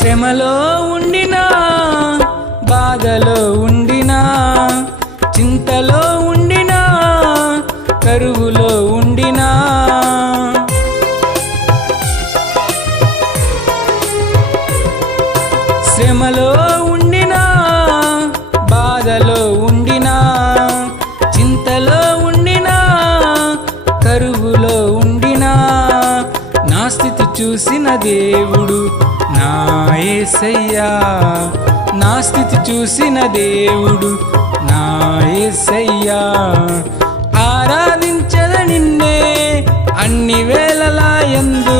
శ్రమలో ఉండినా, బాధలో ఉండినా, చింతలో ఉండినా, కరువులో ఉండినా, శ్రమలో ఉండినా, బాధలో ఉండినా, చింతలో ఉండినా, కరువులో ఉండినా, నా స్థితి చూసిన దేవుడు నా యేసయ్యా, నా స్థితి చూసిన దేవుడు నా యేసయ్యా. ఆరాధించద నిన్నే అన్ని వేళలా యందు,